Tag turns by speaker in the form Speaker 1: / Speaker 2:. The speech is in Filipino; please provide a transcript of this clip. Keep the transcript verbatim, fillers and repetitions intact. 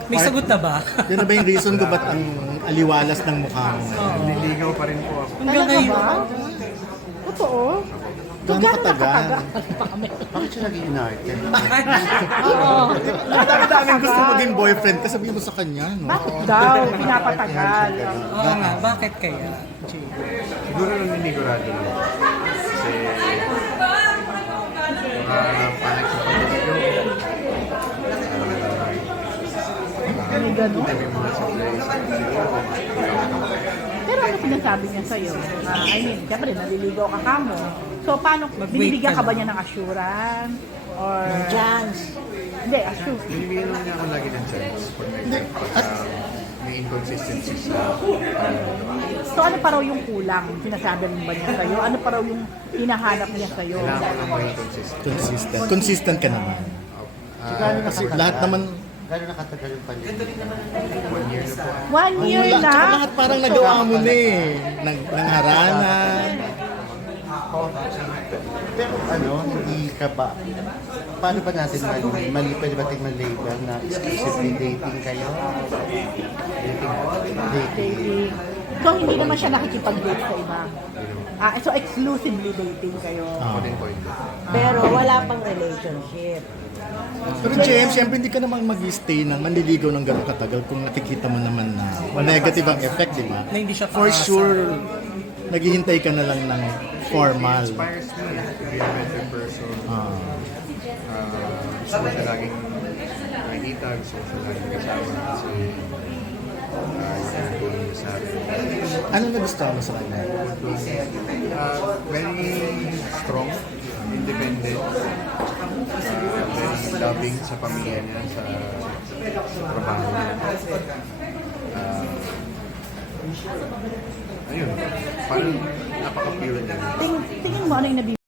Speaker 1: May sagot na ba?
Speaker 2: Yun na ba yung reason ko ba't ang aliwalas ng mukha mo?
Speaker 3: Nililigaw pa rin po ako.
Speaker 1: Hanggang
Speaker 4: Talaga
Speaker 1: ngayon.
Speaker 4: ba? Totoo?
Speaker 2: Gano'ng katagal?
Speaker 3: Bakit siya naging inarte?
Speaker 4: Oo.
Speaker 2: Dami-daming gusto maging boyfriend ka, sabihin mo sa kanya, no?
Speaker 4: Bakit daw? Pinapatagal.
Speaker 1: Oo nga, bakit kaya? Jay?
Speaker 3: Siguro naninisigurado lang. Kasi mga panig sa pag-ibig.
Speaker 4: May ganun.
Speaker 3: May mga surprise. Siguro.
Speaker 4: Pero ano sinasabi niya sa'yo? Na, I mean, siyempre, naliligaw ka kamo. So, paano,
Speaker 1: Mag-wait
Speaker 4: binibigyan
Speaker 1: ka
Speaker 4: ka ba
Speaker 1: na.
Speaker 4: niya ng assurance? Or...
Speaker 5: Chance.
Speaker 4: Hindi, assurance.
Speaker 3: Binibigyan naman niya ako lagi ng chance. Pag may, pag, may inconsistency sa
Speaker 4: So, ano pa raw yung kulang? Sinasabi rin ba niya sa'yo? Ano pa raw yung hinahanap niya sa'yo?
Speaker 3: kailangan ko ng mga inconsistent.
Speaker 2: Consistent. Consistent ka naman.
Speaker 3: Ah,
Speaker 2: Kasi lahat naman,
Speaker 6: Gano'n nakatagal yung pandemic?
Speaker 3: one year na po.
Speaker 4: One year
Speaker 2: Wala, tsaka
Speaker 4: na?
Speaker 2: lahat parang nagawa mo na eh. Nang, nangharanan.
Speaker 6: Pero ano, hindi ka ba, paano ba natin mali, mali pwede ba tingnan label na exclusively dating kayo? Dating. Dating.
Speaker 4: Dating. So, hindi naman siya nakikipag-date sa iba? Ah, so, exclusively dating kayo?
Speaker 2: Ah.
Speaker 3: Ako din po ito.
Speaker 5: Pero wala pang relationship.
Speaker 2: Pero James, siyempre hindi ka naman mag-stay ng manliligaw ng gano'ng katagal kung nakikita mo naman na negative ang effect, di ba?
Speaker 1: Na hindi siya
Speaker 2: For
Speaker 1: paasa.
Speaker 2: sure, naghihintay ka na lang ng formal.
Speaker 3: Inspires me to be a better person.
Speaker 2: Ah.
Speaker 3: Ah, gusto ko siya laging nakikita, gusto ko siya laging kasama kasi uh, yung tulong niya sa akin.
Speaker 2: Ano nagustuhan mo sa kanya?
Speaker 3: Ah, very strong, independent, ah, very loving sa pamilya niya, sa, sa trabaho niya. Ah, ayun, parang napaka-pure niya.
Speaker 4: Ting, tingin mo ano yung nabi